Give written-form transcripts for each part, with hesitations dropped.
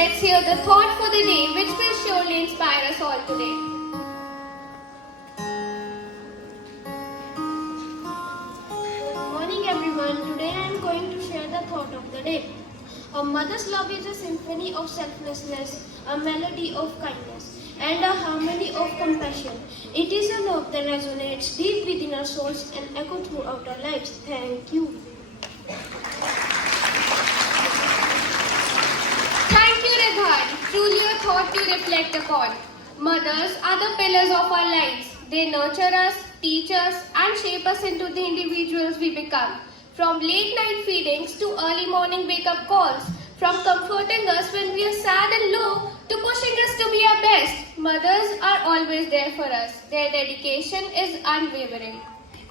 let's hear the thought for the day which will surely inspire us all today. Good morning everyone. Today I am going to share the thought of the day. A mother's love is a symphony of selflessness, a melody of kindness, and a harmony of compassion. It is a love that resonates deep within our souls and echoes throughout our lives. Thank you. Thank you, Redhan. Truly a thought to reflect upon. Mothers are the pillars of our lives. They nurture us, teach us, and shape us into the individuals we become. From late night feedings to early morning wake-up calls, from comforting us when we are sad and low to pushing us to be our best, mothers are always there for us. Their dedication is unwavering.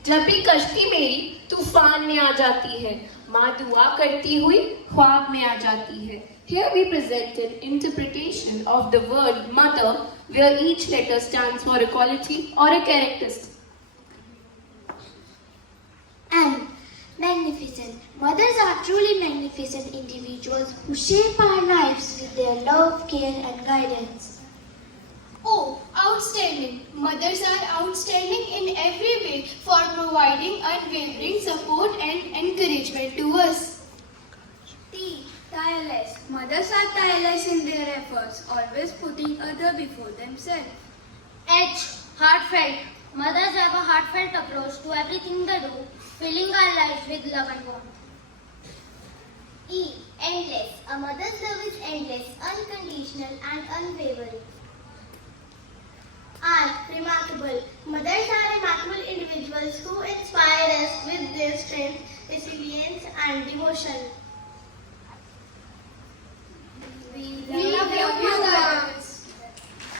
जब भी कश्ती मेरी तूफान में आ जाती है, माँ दुआ करती हुई ख्वाब में आ जाती है. Here we present an interpretation of the word mother, where each letter stands for a quality or a characteristic. And magnificent. Mothers are truly magnificent individuals who shape our lives with their love, care, and guidance. Oh, outstanding. Mothers are outstanding in every way for providing unwavering support and encouragement to us. T. Tireless. Mothers are tireless in their efforts, always putting others before themselves. H. Heartfelt. Mothers have a heartfelt approach to everything they do, filling our lives with love and warmth. E. Endless. A mother's love is endless, unconditional, and unwavering. R. Remarkable. Mothers are remarkable individuals who inspire us with their strength, resilience, and devotion.